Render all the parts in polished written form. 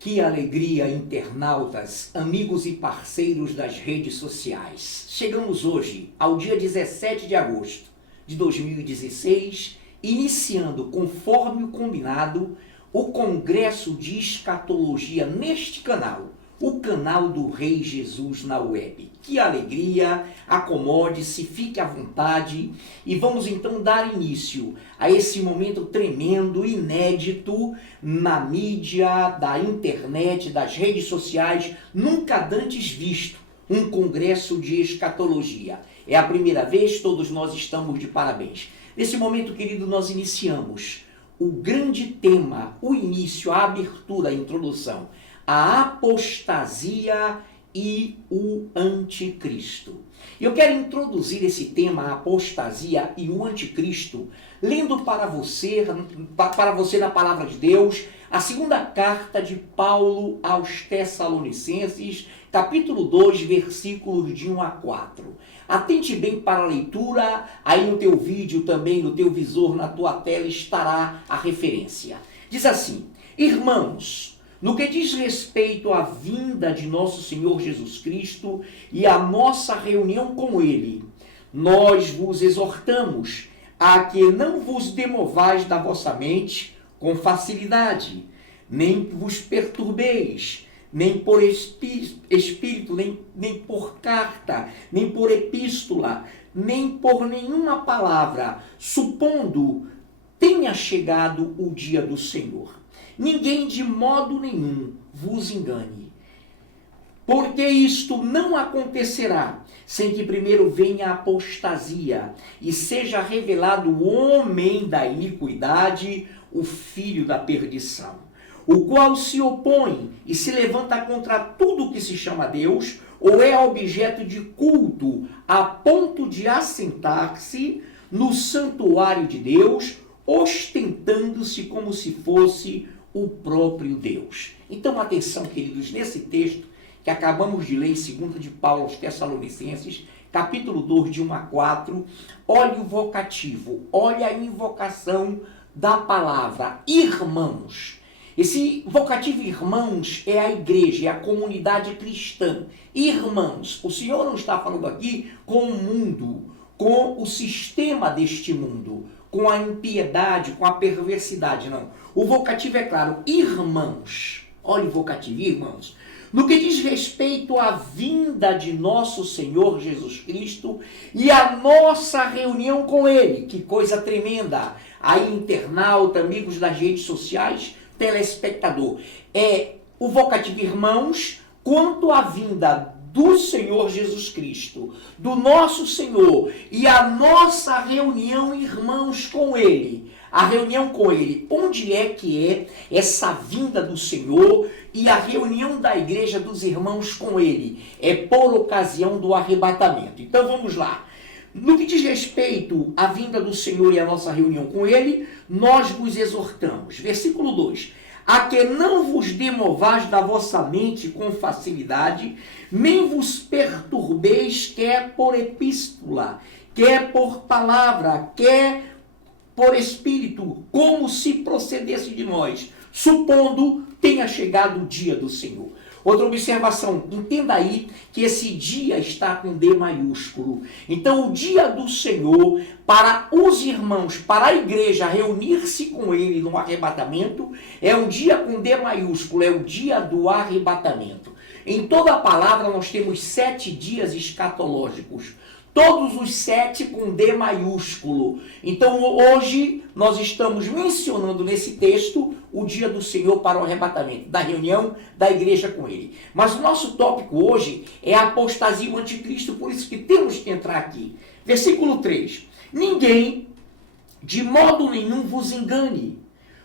Que alegria, internautas, amigos e parceiros das redes sociais. Chegamos hoje ao dia 17 de agosto de 2016, iniciando, conforme o combinado, o Congresso de Escatologia neste canal, o canal do Rei Jesus na web. Que alegria, acomode-se, fique à vontade e vamos então dar início a esse momento tremendo, inédito na mídia, da internet, das redes sociais, nunca antes visto, um congresso de escatologia. É a primeira vez, todos nós estamos de parabéns. Nesse momento, querido, nós iniciamos o grande tema, o início, a abertura, a introdução, a apostasia e o anticristo. Eu quero introduzir esse tema, a apostasia e o anticristo, lendo para você na palavra de Deus, a segunda carta de Paulo aos Tessalonicenses, capítulo 2, versículos de 1 a 4. Atente bem para a leitura, aí no teu vídeo também, no teu visor, na tua tela estará a referência. Diz assim: irmãos, no que diz respeito à vinda de nosso Senhor Jesus Cristo e à nossa reunião com Ele, nós vos exortamos a que não vos demovais da vossa mente com facilidade, nem vos perturbeis, nem por espírito, nem por carta, nem por epístola, nem por nenhuma palavra, supondo tenha chegado o dia do Senhor. Ninguém de modo nenhum vos engane, porque isto não acontecerá sem que primeiro venha a apostasia e seja revelado o homem da iniquidade, o filho da perdição, o qual se opõe e se levanta contra tudo que se chama Deus ou é objeto de culto, a ponto de assentar-se no santuário de Deus, ostentando-se como se fosse o próprio Deus. Então, atenção, queridos, nesse texto que acabamos de ler em 2 de Paulo aos Tessalonicenses, capítulo 2, de 1 a 4, olhe o vocativo, olhe a invocação da palavra irmãos. Esse vocativo irmãos é a igreja, é a comunidade cristã. Irmãos, o Senhor não está falando aqui com o mundo, com o sistema deste mundo, com a impiedade, com a perversidade, não. O vocativo é claro, irmãos. Olha o vocativo, irmãos. No que diz respeito à vinda de nosso Senhor Jesus Cristo e a nossa reunião com Ele. Que coisa tremenda. Aí, internauta, amigos das redes sociais, telespectador. É o vocativo irmãos quanto à vinda do Senhor Jesus Cristo, do nosso Senhor e a nossa reunião, irmãos, com Ele. A reunião com Ele, onde é que é essa vinda do Senhor e a reunião da igreja dos irmãos com Ele? É por ocasião do arrebatamento. Então vamos lá. No que diz respeito à vinda do Senhor e a nossa reunião com Ele, nós vos exortamos. Versículo 2. A que não vos demovais da vossa mente com facilidade, nem vos perturbeis, quer por epístola, quer por palavra, quer por espírito, como se procedesse de nós, supondo tenha chegado o dia do Senhor. Outra observação, entenda aí que esse dia está com D maiúsculo. Então, o dia do Senhor, para os irmãos, para a igreja reunir-se com Ele no arrebatamento, é um dia com D maiúsculo, é o dia do arrebatamento. Em toda a palavra nós temos 7 dias escatológicos. Todos os 7 com D maiúsculo. Então hoje nós estamos mencionando nesse texto o dia do Senhor para o arrebatamento, da reunião da igreja com Ele. Mas o nosso tópico hoje é a apostasia e o anticristo, por isso que temos que entrar aqui. Versículo 3. Ninguém de modo nenhum vos engane,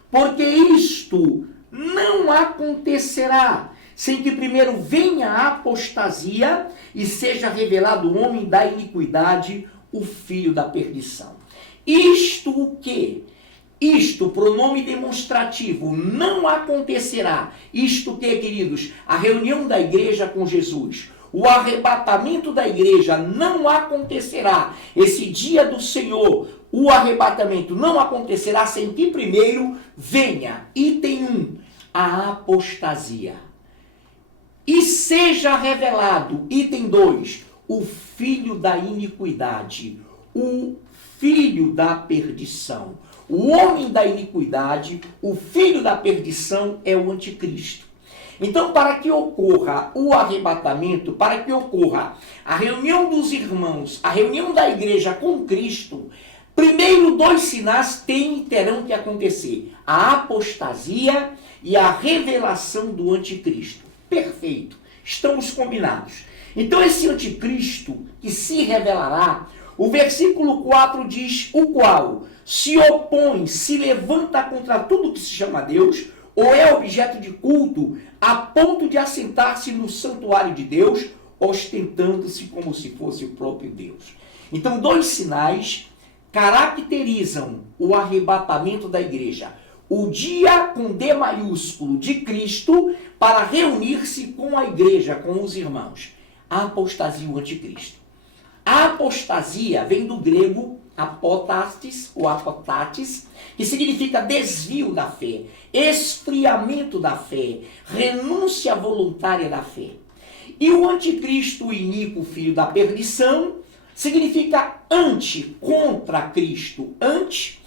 porque isto não acontecerá sem que primeiro venha a apostasia e seja revelado o homem da iniquidade, o filho da perdição. Isto o quê? Isto, pronome demonstrativo, não acontecerá. Isto o quê, queridos? A reunião da igreja com Jesus. O arrebatamento da igreja não acontecerá. Esse dia do Senhor, o arrebatamento não acontecerá sem que primeiro venha. Item 1. a apostasia. E seja revelado, item 2, o filho da iniquidade, o filho da perdição. O homem da iniquidade, o filho da perdição é o anticristo. Então, para que ocorra o arrebatamento, para que ocorra a reunião dos irmãos, a reunião da igreja com Cristo, primeiro 2 sinais têm e terão que acontecer: a apostasia e a revelação do anticristo. Perfeito, estamos combinados. Então, esse anticristo que se revelará, o versículo 4 diz: o qual se opõe, se levanta contra tudo que se chama Deus, ou é objeto de culto, a ponto de assentar-se no santuário de Deus, ostentando-se como se fosse o próprio Deus. Então, 2 sinais caracterizam o arrebatamento da igreja. O dia com D maiúsculo de Cristo para reunir-se com a igreja, com os irmãos. A apostasia e o anticristo. A apostasia vem do grego apotastes, ou apotates, que significa desvio da fé, esfriamento da fé, renúncia voluntária da fé. E o anticristo, o iníquo, filho da perdição, significa ante, contra Cristo. Ante,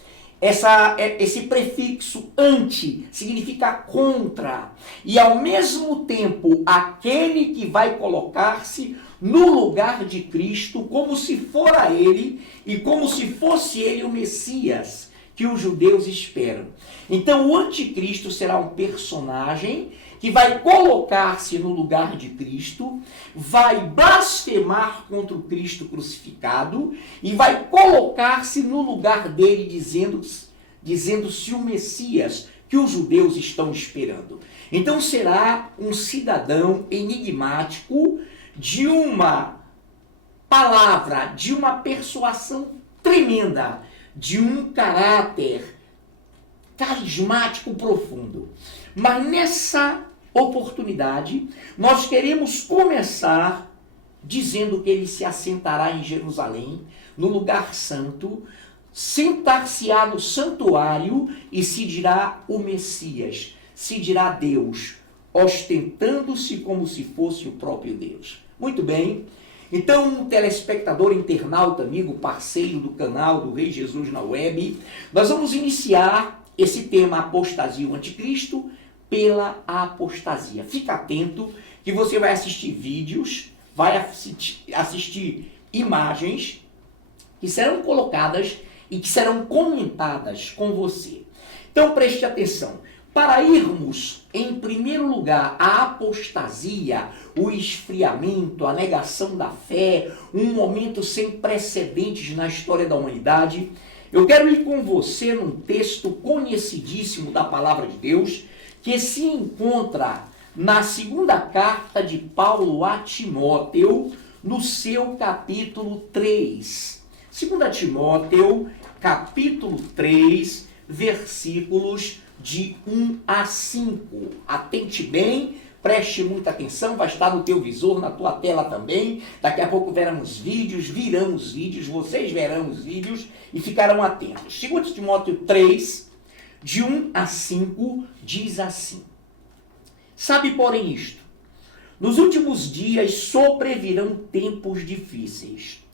esse prefixo ante significa contra. E ao mesmo tempo, aquele que vai colocar-se no lugar de Cristo, como se fora ele e como se fosse ele o Messias que os judeus esperam. Então, o anticristo será um personagem que vai colocar-se no lugar de Cristo, vai blasfemar contra o Cristo crucificado e vai colocar-se no lugar dele, dizendo-se o Messias que os judeus estão esperando. Então, será um cidadão enigmático de uma palavra, de uma persuasão tremenda, de um caráter carismático profundo. Mas nessa oportunidade, nós queremos começar dizendo que ele se assentará em Jerusalém, no lugar santo, sentar-se-á no santuário e se dirá o Messias, se dirá Deus, ostentando-se como se fosse o próprio Deus. Muito bem. Então, um telespectador, internauta, amigo, parceiro do canal do Rei Jesus na web, nós vamos iniciar esse tema apostasia e o anticristo pela apostasia. Fica atento que você vai assistir vídeos, vai assistir imagens que serão colocadas e que serão comentadas com você. Então preste atenção. Para irmos, em primeiro lugar, à apostasia, o esfriamento, a negação da fé, um momento sem precedentes na história da humanidade, eu quero ir com você num texto conhecidíssimo da Palavra de Deus, que se encontra na segunda carta de Paulo a Timóteo, no seu capítulo 3. 2 Timóteo, capítulo 3, versículos de 1 a 5. Atente bem, preste muita atenção, vai estar no teu visor, na tua tela também. Daqui a pouco virão os vídeos, vocês verão os vídeos e ficarão atentos. 2 Timóteo 3, de 1 a 5, diz assim: sabe, porém, isto: nos últimos dias sobrevirão tempos difíceis,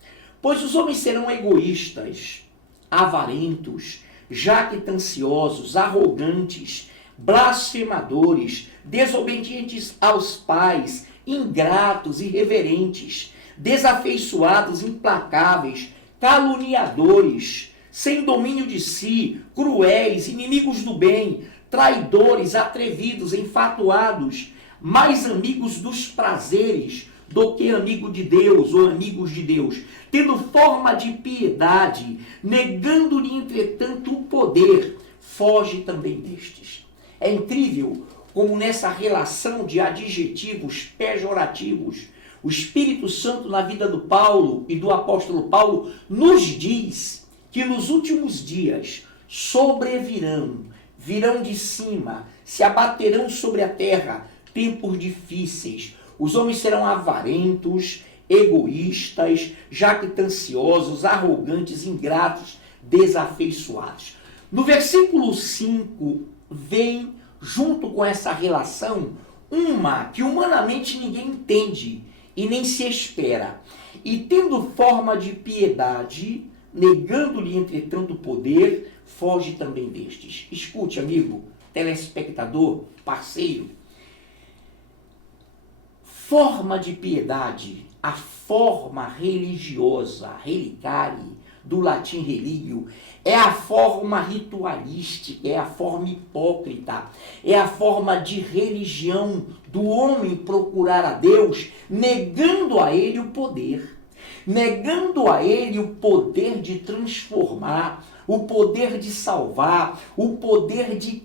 pois os homens serão egoístas, avarentos, jactanciosos, arrogantes, blasfemadores, desobedientes aos pais, ingratos, irreverentes, desafeiçoados, implacáveis, caluniadores, sem domínio de si, cruéis, inimigos do bem, traidores, atrevidos, enfatuados, mais amigos dos prazeres do que amigo de Deus ou amigos de Deus, tendo forma de piedade, negando-lhe, entretanto, o poder, foge também destes. É incrível como nessa relação de adjetivos pejorativos, o Espírito Santo na vida do Paulo e do apóstolo Paulo nos diz que nos últimos dias virão de cima, se abaterão sobre a terra tempos difíceis. Os homens serão avarentos, egoístas, jactanciosos, arrogantes, ingratos, desafeiçoados. No versículo 5 vem junto com essa relação, uma que humanamente ninguém entende e nem se espera. E tendo forma de piedade, negando-lhe entretanto o poder, foge também destes. Escute, amigo, telespectador, parceiro. Forma de piedade, a forma religiosa, relicare, do latim religio, é a forma ritualística, é a forma hipócrita, é a forma de religião do homem procurar a Deus, negando a ele o poder. Negando a ele o poder de transformar, o poder de salvar, o poder de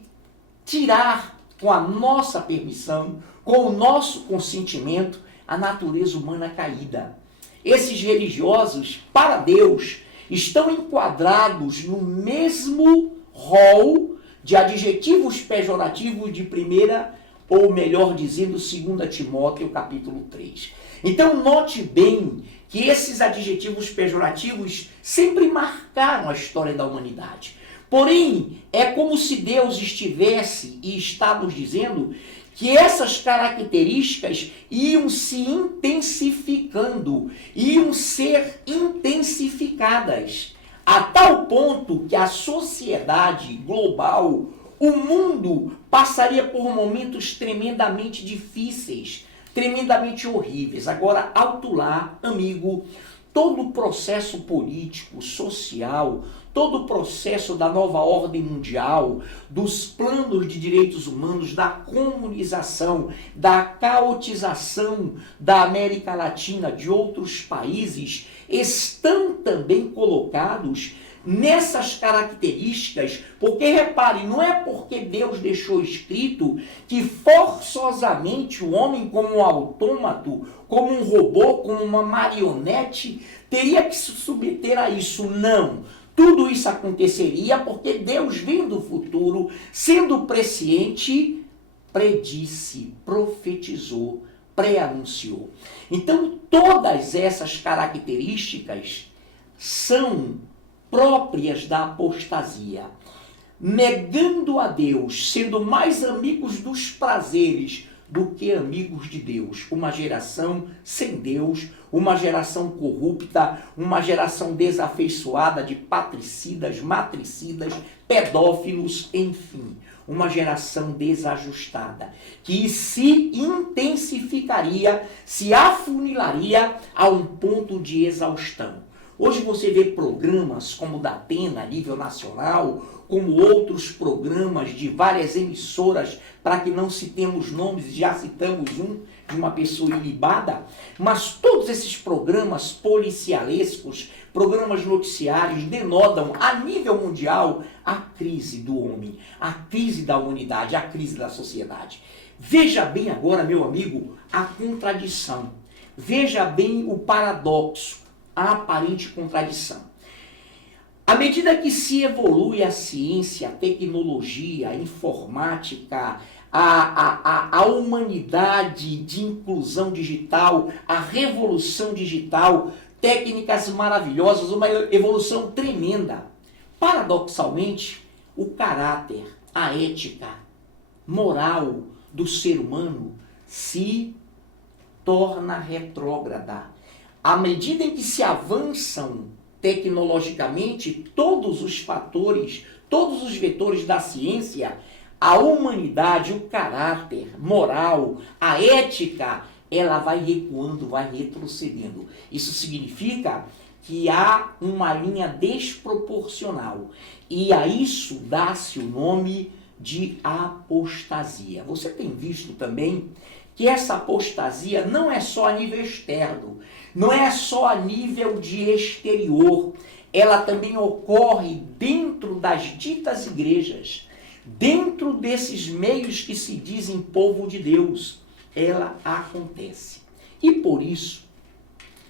tirar com a nossa permissão, com o nosso consentimento, a natureza humana caída. Esses religiosos, para Deus, estão enquadrados no mesmo rol de adjetivos pejorativos de 1ª, ou melhor dizendo, 2 Timóteo, capítulo 3. Então, note bem que esses adjetivos pejorativos sempre marcaram a história da humanidade. Porém, é como se Deus estivesse e está nos dizendo que essas características iam se intensificando, iam ser intensificadas, a tal ponto que a sociedade global, o mundo, passaria por momentos tremendamente difíceis, tremendamente horríveis. Agora, alto lá, amigo, todo o processo político, social, todo o processo da nova ordem mundial, dos planos de direitos humanos, da comunização, da caotização da América Latina, de outros países, estão também colocados nessas características, porque repare, não é porque Deus deixou escrito que forçosamente o homem, como um autômato, como um robô, como uma marionete, teria que se submeter a isso. Não. Tudo isso aconteceria porque Deus, vendo o futuro, sendo presciente, predisse, profetizou, pré-anunciou. Então, todas essas características são próprias da apostasia. Negando a Deus, sendo mais amigos dos prazeres do que amigos de Deus. Uma geração sem Deus, uma geração corrupta, uma geração desafeiçoada de patricidas, matricidas, pedófilos, enfim. Uma geração desajustada, que se intensificaria, se afunilaria a um ponto de exaustão. Hoje você vê programas como o da Atena, a nível nacional, como outros programas de várias emissoras, para que não citemos nomes, já citamos um de uma pessoa ilibada, mas todos esses programas policialescos, programas noticiários, denodam a nível mundial a crise do homem, a crise da humanidade, a crise da sociedade. Veja bem agora, meu amigo, a contradição. Veja bem o paradoxo, a aparente contradição. À medida que se evolui a ciência, a tecnologia, a informática, a humanidade de inclusão digital, a revolução digital, técnicas maravilhosas, uma evolução tremenda. Paradoxalmente, o caráter, a ética, moral do ser humano se torna retrógrada. À medida em que se avançam tecnologicamente todos os fatores, todos os vetores da ciência, a humanidade, o caráter moral, a ética, ela vai recuando, vai retrocedendo. Isso significa que há uma linha desproporcional. E a isso dá-se o nome de apostasia. Você tem visto também que essa apostasia não é só a nível externo, não é só a nível de exterior, ela também ocorre dentro das ditas igrejas, dentro desses meios que se dizem povo de Deus, ela acontece. E por isso,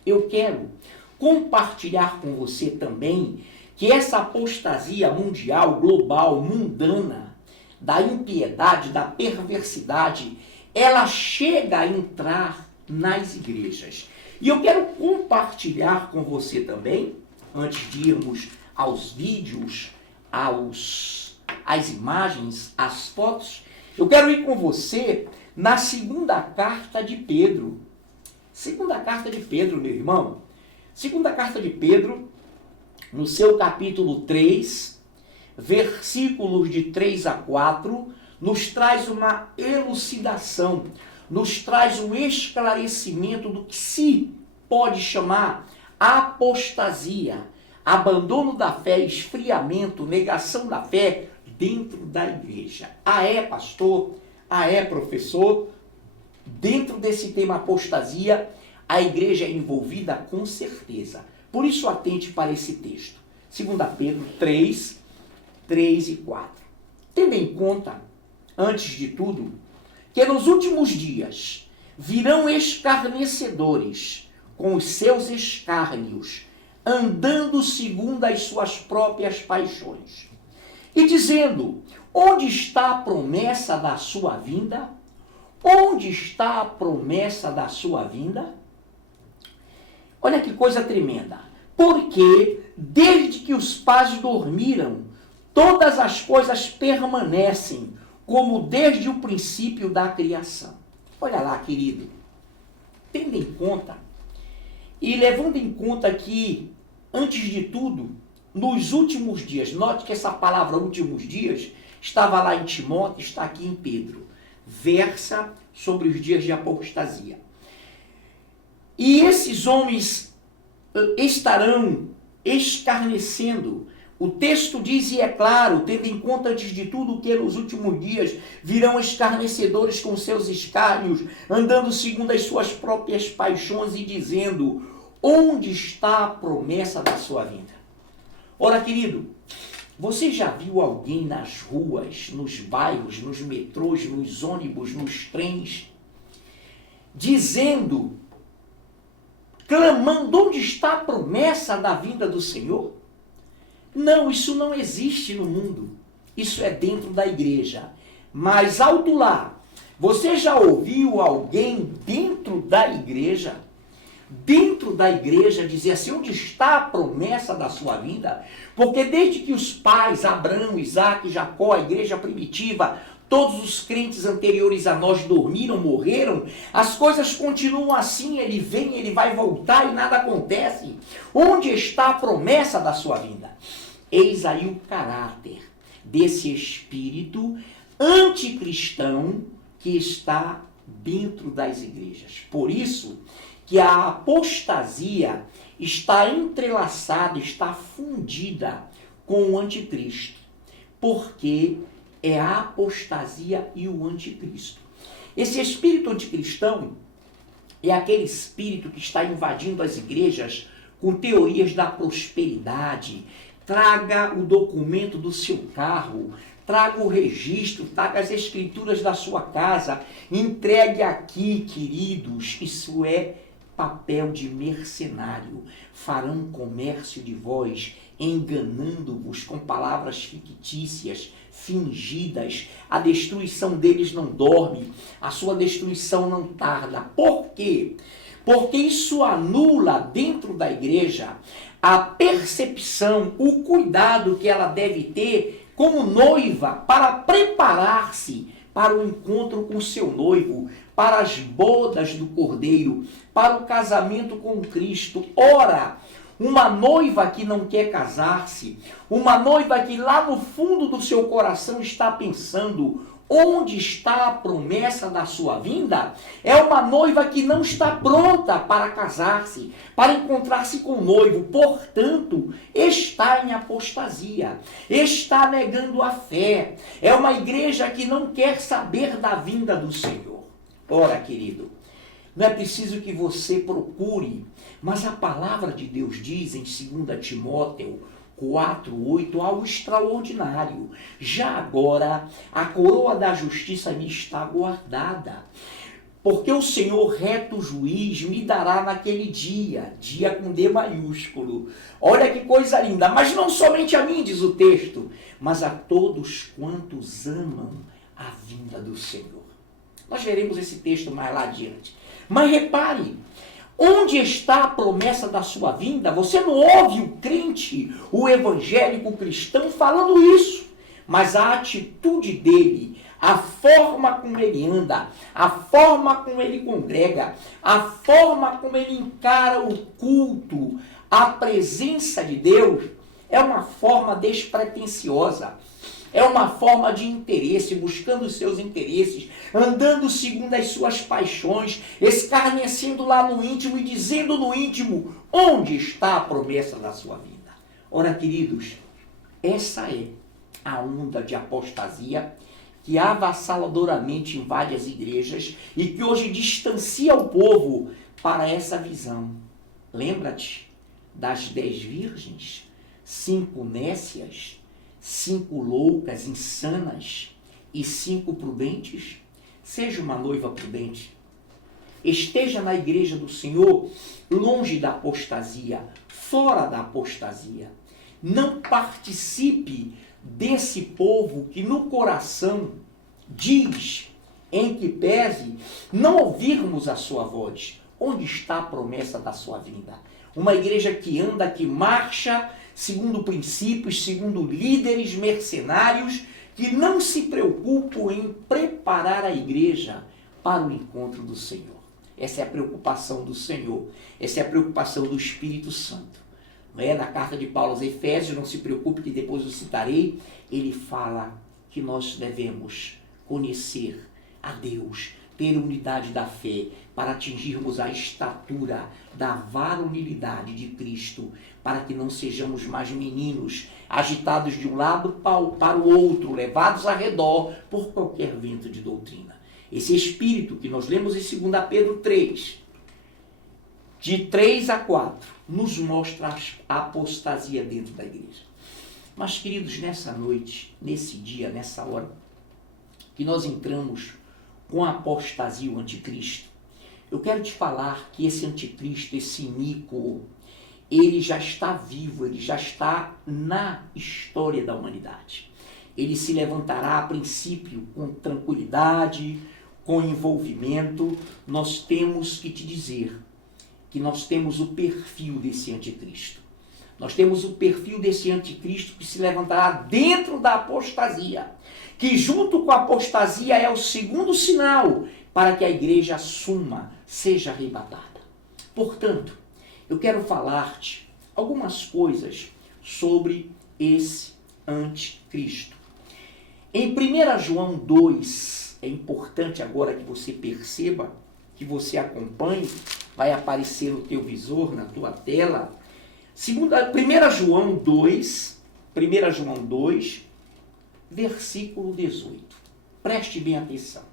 eu quero compartilhar com você também que essa apostasia mundial, global, mundana, da impiedade, da perversidade, ela chega a entrar nas igrejas. E eu quero compartilhar com você também, antes de irmos aos vídeos, às imagens, às fotos, Eu quero ir com você na segunda carta de Pedro. Segunda carta de Pedro, meu irmão. Segunda carta de Pedro, no seu capítulo 3, versículos de 3 a 4, nos traz uma elucidação, nos traz um esclarecimento do que se pode chamar apostasia, abandono da fé, esfriamento, negação da fé dentro da igreja. Ah, é, pastor? Ah, é, professor? Dentro desse tema apostasia, a igreja é envolvida com certeza. Por isso, atente para esse texto. 2 Pedro 3, 3 e 4. Tendo em conta, antes de tudo, que nos últimos dias virão escarnecedores com os seus escárnios, andando segundo as suas próprias paixões, e dizendo: onde está a promessa da sua vinda? Onde está a promessa da sua vinda? Olha que coisa tremenda. Porque desde que os pais dormiram, todas as coisas permanecem como desde o princípio da criação. Olha lá, querido. Tendo em conta e levando em conta que, antes de tudo, nos últimos dias, note que essa palavra últimos dias estava lá em Timóteo, está aqui em Pedro. Versa sobre os dias de apostasia. E esses homens estarão escarnecendo. O texto diz, e é claro, tendo em conta antes de tudo que nos últimos dias virão escarnecedores com seus escárnios, andando segundo as suas próprias paixões e dizendo: onde está a promessa da sua vinda? Ora, querido, você já viu alguém nas ruas, nos bairros, nos metrôs, nos ônibus, nos trens, dizendo, clamando, onde está a promessa da vinda do Senhor? Não, isso não existe no mundo. Isso é dentro da igreja. Mas alto lá, você já ouviu alguém dentro da igreja dizer assim, onde está a promessa da sua vinda? Porque desde que os pais, Abraão, Isaac, Jacó, a igreja primitiva, todos os crentes anteriores a nós dormiram, morreram, as coisas continuam assim, ele vem, ele vai voltar e nada acontece. Onde está a promessa da sua vinda? Eis aí o caráter desse espírito anticristão que está dentro das igrejas. Por isso que a apostasia está entrelaçada, está fundida com o anticristo. Porque é a apostasia e o anticristo. Esse espírito anticristão é aquele espírito que está invadindo as igrejas com teorias da prosperidade. Traga o documento do seu carro, traga o registro, traga as escrituras da sua casa, entregue aqui, queridos. Isso é papel de mercenário. Farão comércio de vós, enganando-vos com palavras fictícias, fingidas. A destruição deles não dorme, a sua destruição não tarda. Por quê? Porque isso anula dentro da igreja a percepção, o cuidado que ela deve ter como noiva para preparar-se para o encontro com seu noivo, para as bodas do Cordeiro, para o casamento com Cristo. Ora, uma noiva que não quer casar-se, uma noiva que lá no fundo do seu coração está pensando, onde está a promessa da sua vinda? É uma noiva que não está pronta para casar-se, para encontrar-se com o noivo. Portanto, está em apostasia, está negando a fé. É uma igreja que não quer saber da vinda do Senhor. Ora, querido, não é preciso que você procure, mas a palavra de Deus diz em 2 Timóteo 4:8, algo extraordinário. Já agora, a coroa da justiça me está guardada, porque o Senhor reto juiz me dará naquele dia, dia com D maiúsculo. Olha que coisa linda, mas não somente a mim, diz o texto, mas a todos quantos amam a vinda do Senhor. Nós veremos esse texto mais lá adiante. Mas repare, onde está a promessa da sua vinda? Você não ouve o crente, o evangélico cristão falando isso. Mas a atitude dele, a forma como ele anda, a forma como ele congrega, a forma como ele encara o culto, a presença de Deus, é uma forma despretensiosa. É uma forma de interesse, buscando os seus interesses, andando segundo as suas paixões, escarnecendo lá no íntimo e dizendo no íntimo onde está a promessa da sua vida. Ora, queridos, essa é a onda de apostasia que avassaladoramente invade as igrejas e que hoje distancia o povo para essa visão. Lembra-te das 10 virgens, 5 nécias, 5 loucas, insanas e 5 prudentes? Seja uma noiva prudente. Esteja na igreja do Senhor, longe da apostasia, fora da apostasia. Não participe desse povo que no coração diz, em que pese, não ouvirmos a sua voz. Onde está a promessa da sua vinda? Uma igreja que anda, que marcha, segundo princípios, segundo líderes mercenários, que não se preocupam em preparar a igreja para o encontro do Senhor. Essa é a preocupação do Senhor. Essa é a preocupação do Espírito Santo. Não é? Na carta de Paulo aos Efésios, não se preocupe que depois eu citarei, ele fala que nós devemos conhecer a Deus, ter unidade da fé, para atingirmos a estatura da varonilidade de Cristo, para que não sejamos mais meninos, agitados de um lado para o outro, levados a redor por qualquer vento de doutrina. Esse espírito que nós lemos em 2 Pedro 3, de 3 a 4, nos mostra a apostasia dentro da igreja. Mas, queridos, nessa noite, nesse dia, nessa hora, que nós entramos com a apostasia, o anticristo, eu quero te falar que esse anticristo, esse iníquo, ele já está vivo, ele já está na história da humanidade. Ele se levantará a princípio com tranquilidade, com envolvimento. Nós temos que te dizer que nós temos o perfil desse anticristo. Nós temos o perfil desse anticristo que se levantará dentro da apostasia, que junto com a apostasia é o segundo sinal para que a igreja assuma, seja arrebatada. Portanto, eu quero falar-te algumas coisas sobre esse anticristo. Em 1 João 2, é importante agora que você perceba, que você acompanhe, vai aparecer no teu visor, na tua tela. 1 João 2, versículo 18. Preste bem atenção.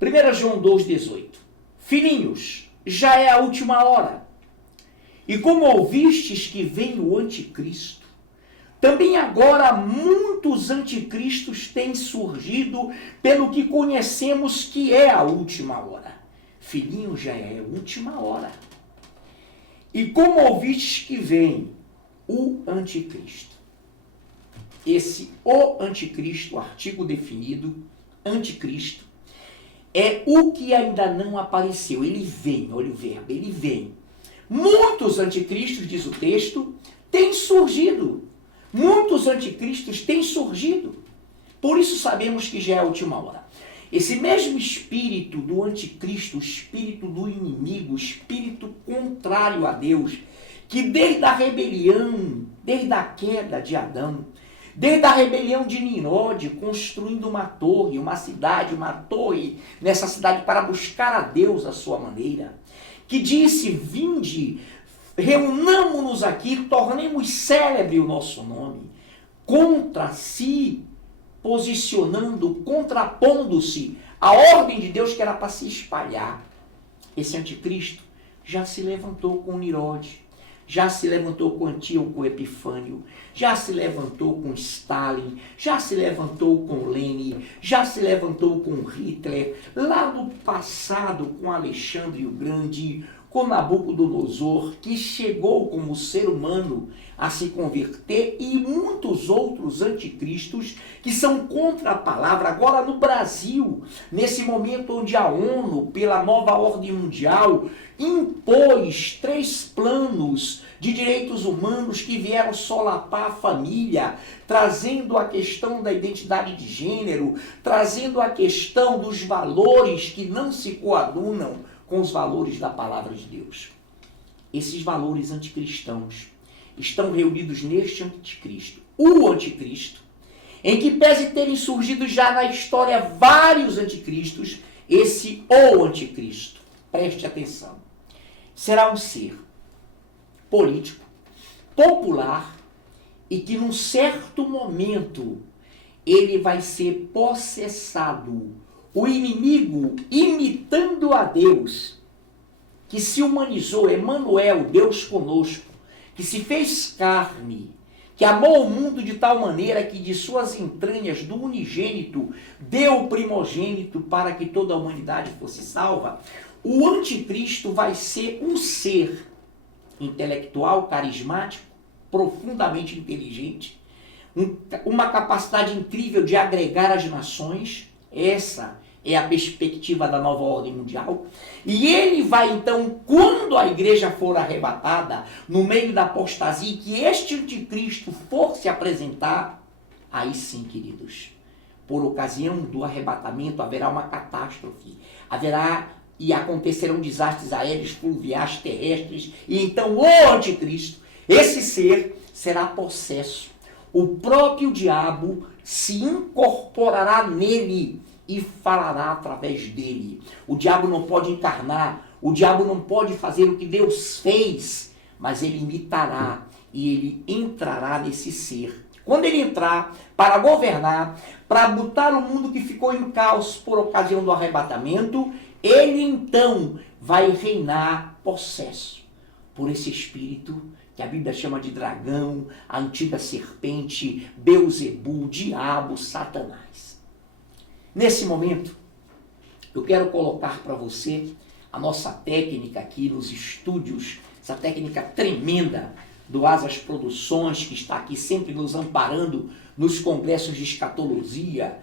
1 João 2, 18. Filhinhos, já é a última hora. E como ouvistes que vem o anticristo, também agora muitos anticristos têm surgido, pelo que conhecemos que é a última hora. Filhinhos, já é a última hora. E como ouvistes que vem o anticristo. O anticristo, artigo definido, anticristo, é o que ainda não apareceu. Ele vem, olha o verbo, ele vem. Muitos anticristos, diz o texto, têm surgido. Muitos anticristos têm surgido. Por isso sabemos que já é a última hora. Esse mesmo espírito do anticristo, o espírito do inimigo, o espírito contrário a Deus, que desde a rebelião, desde a queda de Adão, desde a rebelião de Nimrod, construindo uma torre, uma cidade, uma torre nessa cidade para buscar a Deus à sua maneira, que disse, vinde, reunamo-nos aqui, tornemos célebre o nosso nome, contra si, posicionando, contrapondo-se à ordem de Deus que era para se espalhar. Esse anticristo já se levantou com Nimrod, já se levantou com Antíoco Epifânio, já se levantou com Stalin, já se levantou com Lenin, já se levantou com Hitler, lá no passado com Alexandre o Grande, com Nabucodonosor, que chegou como ser humano a se converter, e muitos outros anticristos que são contra a palavra. Agora no Brasil, nesse momento onde a ONU, pela nova ordem mundial, impôs 3 planos de direitos humanos que vieram solapar a família, trazendo a questão da identidade de gênero, trazendo a questão dos valores que não se coadunam com os valores da palavra de Deus. Esses valores anticristãos estão reunidos neste anticristo, o anticristo, em que pese terem surgido já na história vários anticristos, esse o anticristo, preste atenção, será um ser político, popular, e que num certo momento ele vai ser possessado. O inimigo, imitando a Deus, que se humanizou, Emanuel, Deus conosco, que se fez carne, que amou o mundo de tal maneira que de suas entranhas, do unigênito, deu o primogênito para que toda a humanidade fosse salva. O anticristo vai ser um ser intelectual, carismático, profundamente inteligente, uma capacidade incrível de agregar as nações. Essa é a perspectiva da nova ordem mundial. E ele vai então, quando a igreja for arrebatada, no meio da apostasia, que este anticristo for se apresentar, aí sim, queridos, por ocasião do arrebatamento haverá uma catástrofe, e acontecerão desastres aéreos, fluviais, terrestres, e então o anticristo, esse ser, será possesso. O próprio diabo se incorporará nele e falará através dele. O diabo não pode encarnar, o diabo não pode fazer o que Deus fez, mas ele imitará e ele entrará nesse ser. Quando ele entrar para governar, para botar o mundo que ficou em caos por ocasião do arrebatamento, ele então vai reinar possesso por esse espírito que a Bíblia chama de dragão, a antiga serpente, Beelzebul, diabo, Satanás. Nesse momento, eu quero colocar para você a nossa técnica aqui nos estúdios, essa técnica tremenda do Asas Produções, que está aqui sempre nos amparando nos congressos de escatologia,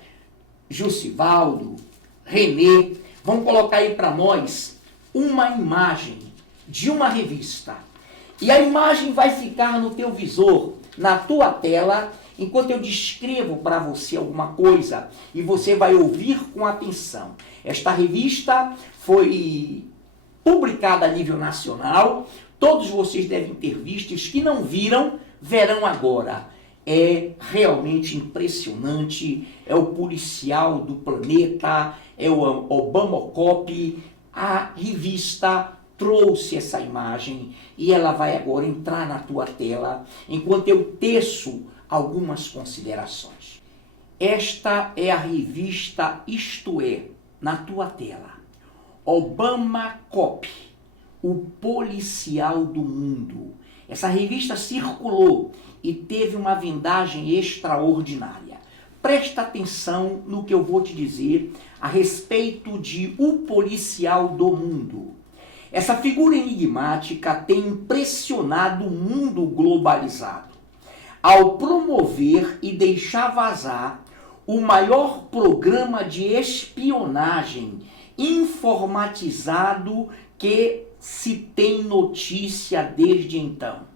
Jussivaldo, Renê. Vamos colocar aí para nós uma imagem de uma revista. E a imagem vai ficar no teu visor, na tua tela, enquanto eu descrevo para você alguma coisa e você vai ouvir com atenção. Esta revista foi publicada a nível nacional, todos vocês devem ter visto, os que não viram, verão agora. É realmente impressionante, é o policial do planeta, é o Obamacop. A revista trouxe essa imagem e ela vai agora entrar na tua tela, enquanto eu teço algumas considerações. Esta é a revista Isto É, na tua tela. Obamacop, o policial do mundo. Essa revista circulou e teve uma vendagem extraordinária. Presta atenção no que eu vou te dizer a respeito de O Policial do Mundo. Essa figura enigmática tem impressionado o mundo globalizado ao promover e deixar vazar o maior programa de espionagem informatizado que se tem notícia desde então.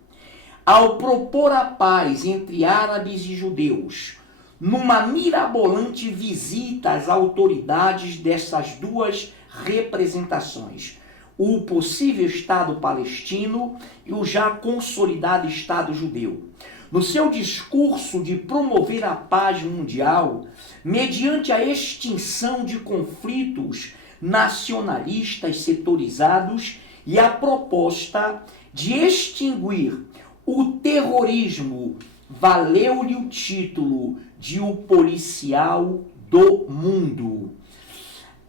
Ao propor a paz entre árabes e judeus, numa mirabolante visita às autoridades dessas duas representações, o possível Estado palestino e o já consolidado Estado judeu. No seu discurso de promover a paz mundial, mediante a extinção de conflitos nacionalistas setorizados e a proposta de extinguir o terrorismo, valeu-lhe o título de O Policial do Mundo.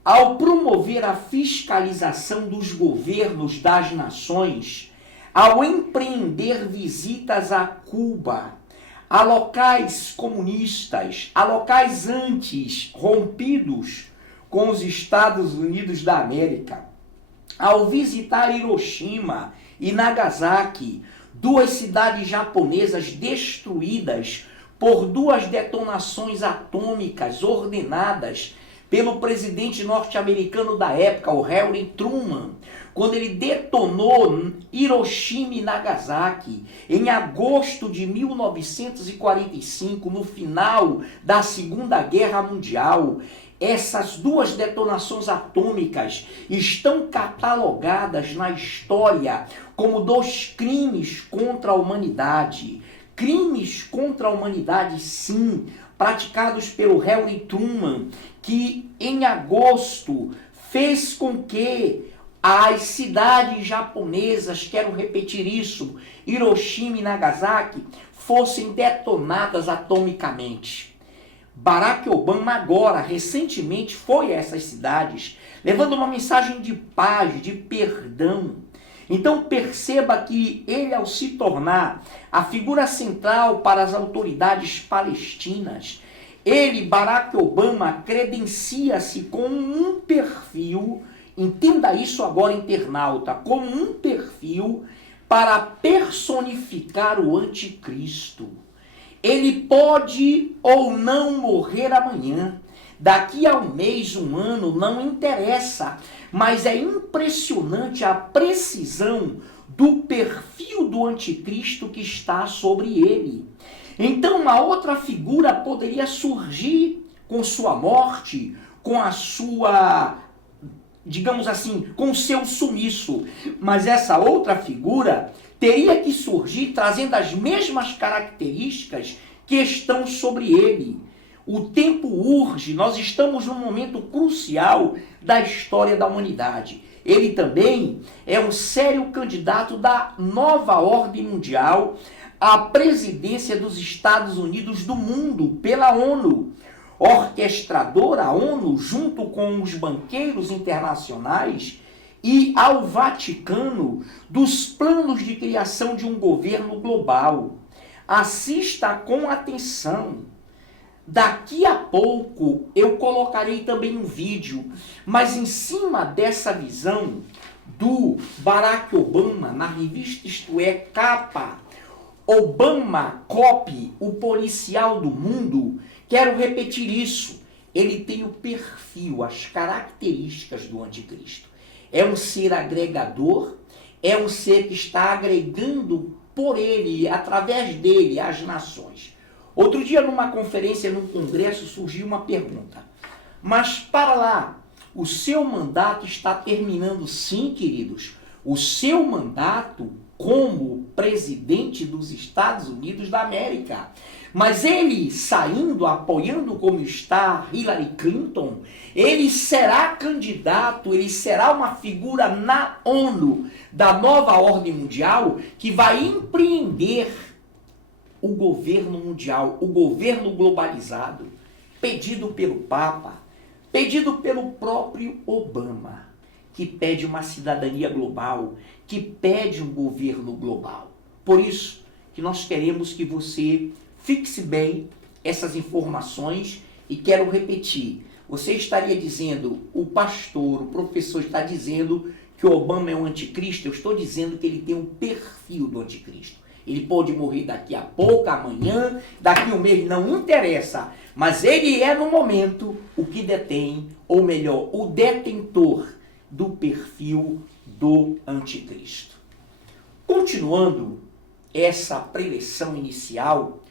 Ao promover a fiscalização dos governos das nações, ao empreender visitas a Cuba, a locais comunistas, a locais antes rompidos com os Estados Unidos da América, ao visitar Hiroshima e Nagasaki, duas cidades japonesas destruídas por duas detonações atômicas ordenadas pelo presidente norte-americano da época, o Harry Truman, quando ele detonou Hiroshima e Nagasaki em agosto de 1945, no final da Segunda Guerra Mundial. Essas duas detonações atômicas estão catalogadas na história como dois crimes contra a humanidade. Crimes contra a humanidade, sim, praticados pelo Harry Truman, que em agosto fez com que as cidades japonesas, quero repetir isso, Hiroshima e Nagasaki, fossem detonadas atomicamente. Barack Obama agora, recentemente, foi a essas cidades, levando uma mensagem de paz, de perdão. Então perceba que ele, ao se tornar a figura central para as autoridades palestinas, ele, Barack Obama, credencia-se com um perfil, entenda isso agora, internauta, como um perfil para personificar o anticristo. Ele pode ou não morrer amanhã, daqui a um mês, um ano, não interessa, mas é impressionante a precisão do perfil do anticristo que está sobre ele. Então, uma outra figura poderia surgir com sua morte, com a sua, digamos assim, com o seu sumiço, mas essa outra figura teria que surgir trazendo as mesmas características que estão sobre ele. O tempo urge, nós estamos num momento crucial da história da humanidade. Ele também é um sério candidato da nova ordem mundial à presidência dos Estados Unidos do mundo pela ONU. Orquestrador a ONU junto com os banqueiros internacionais e ao Vaticano dos planos de criação de um governo global. Assista com atenção. Daqui a pouco eu colocarei também um vídeo, mas em cima dessa visão do Barack Obama, na revista Isto É, capa, Obama Cop, o policial do mundo, quero repetir isso. Ele tem o perfil, as características do anticristo. É um ser agregador, é um ser que está agregando por ele, através dele, as nações. Outro dia, numa conferência, num congresso, surgiu uma pergunta. Mas para lá, o seu mandato está terminando, sim, queridos. O seu mandato como presidente dos Estados Unidos da América. Mas ele saindo, apoiando como está Hillary Clinton, ele será candidato, ele será uma figura na ONU da nova ordem mundial que vai empreender o governo mundial, o governo globalizado, pedido pelo Papa, pedido pelo próprio Obama, que pede uma cidadania global, que pede um governo global. Por isso que nós queremos que você fixe bem essas informações e quero repetir. Você estaria dizendo, o pastor, o professor está dizendo que o Obama é um anticristo? Eu estou dizendo que ele tem um perfil do anticristo. Ele pode morrer daqui a pouco, amanhã, daqui a um mês, não interessa. Mas ele é, no momento, o que detém, ou melhor, o detentor do perfil do anticristo. Continuando essa preleção inicial,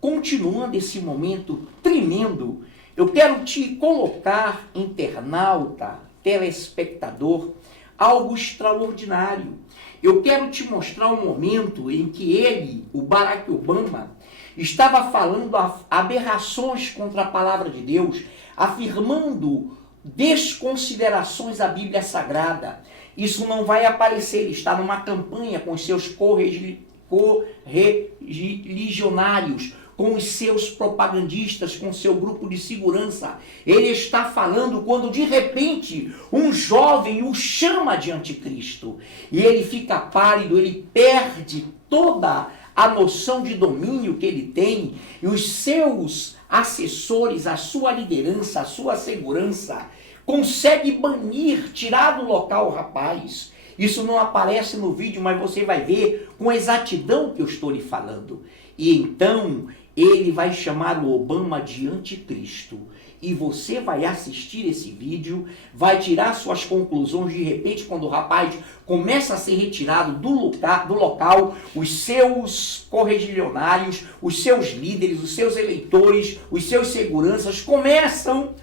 continuando esse momento tremendo, eu quero te colocar, internauta, telespectador, algo extraordinário. Eu quero te mostrar um momento em que ele, o Barack Obama, estava falando aberrações contra a palavra de Deus, afirmando desconsiderações à Bíblia Sagrada. Isso não vai aparecer, ele está numa campanha com os seus correligionários, com os seus propagandistas, com seu grupo de segurança. Ele está falando quando de repente um jovem o chama de anticristo. E ele fica pálido, ele perde toda a noção de domínio que ele tem. E os seus assessores, a sua liderança, a sua segurança, consegue banir, tirar do local o rapaz. Isso não aparece no vídeo, mas você vai ver com exatidão que eu estou lhe falando. E então ele vai chamar o Obama de anticristo. E você vai assistir esse vídeo, vai tirar suas conclusões. De repente, quando o rapaz começa a ser retirado do local, os seus correligionários, os seus líderes, os seus eleitores, os seus seguranças começam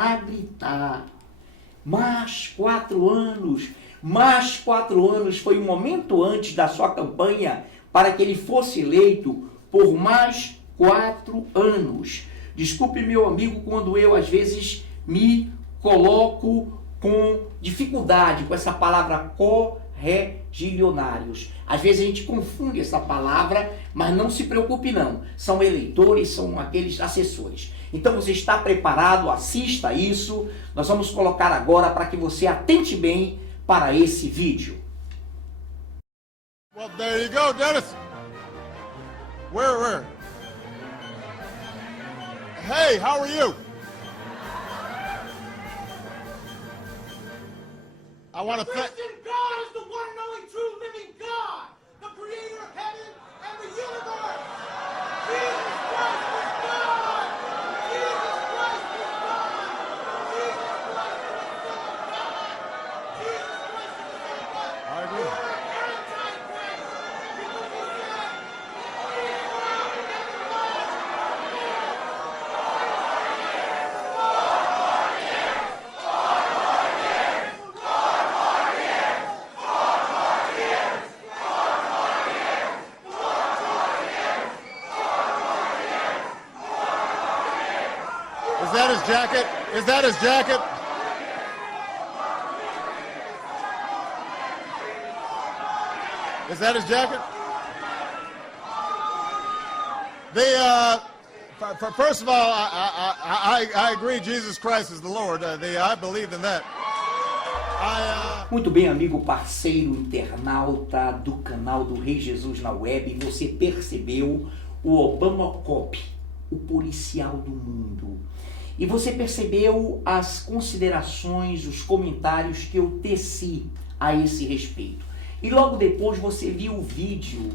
a gritar. Mais 4 anos, mais 4 anos, foi o momento antes da sua campanha para que ele fosse eleito por mais 4 anos. Desculpe, meu amigo, quando eu às vezes me coloco com dificuldade com essa palavra correligionários. Às vezes a gente confunde essa palavra, mas não se preocupe não. São eleitores, são aqueles assessores. Então você está preparado? Assista isso. Nós vamos colocar agora para que você atente bem para esse vídeo. Well, there you go, Dennis. Where? Hey, how are you? I want to thank... Christian God is the one and only true living God, the creator of heaven and the universe. Jesus Christ is God. Jesus Christ is God. Jesus Christ is the Son of God. Jesus Christ is the Son of God. I agree. You are an antichrist because you said, "Please go out and get the blood." Is that his jacket? Is that his jacket? Is that his jacket? First of all, I agree Jesus Christ is the Lord. I believe in that. Muito bem, amigo parceiro internauta do canal do Rei Jesus na Web, você percebeu o Obama Cop, o policial do mundo. E você percebeu as considerações, os comentários que eu teci a esse respeito. E logo depois você viu o vídeo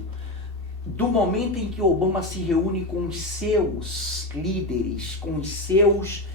do momento em que Obama se reúne com os seus líderes, com os seus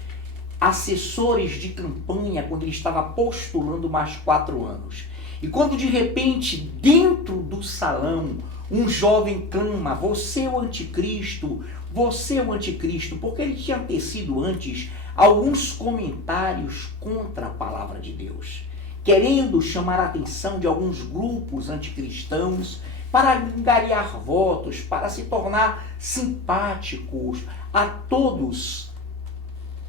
assessores de campanha, quando ele estava postulando mais 4 anos. E quando de repente, dentro do salão, um jovem clama: você é o anticristo, você é o anticristo, porque ele tinha tecido antes alguns comentários contra a palavra de Deus, querendo chamar a atenção de alguns grupos anticristãos para angariar votos, para se tornar simpáticos a todos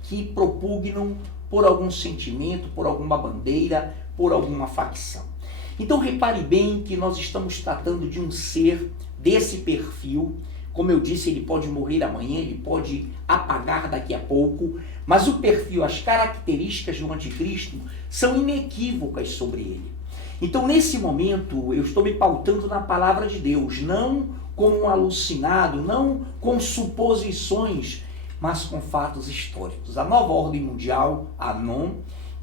que propugnam por algum sentimento, por alguma bandeira, por alguma facção. Então repare bem que nós estamos tratando de um ser desse perfil. Como eu disse, ele pode morrer amanhã, ele pode apagar daqui a pouco, mas o perfil, as características do anticristo são inequívocas sobre ele. Então nesse momento eu estou me pautando na palavra de Deus, não como um alucinado, não com suposições, mas com fatos históricos. A nova ordem mundial, a NOM,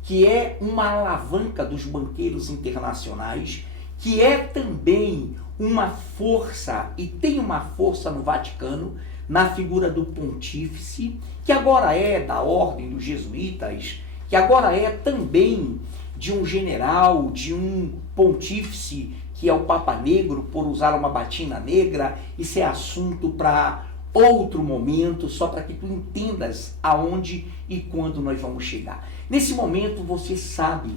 que é uma alavanca dos banqueiros internacionais, que é também uma força, e tem uma força no Vaticano, na figura do pontífice, que agora é da ordem dos jesuítas, que agora é também de um general, de um pontífice, que é o Papa Negro, por usar uma batina negra. Isso é assunto para outro momento, só para que tu entendas aonde e quando nós vamos chegar. Nesse momento você sabe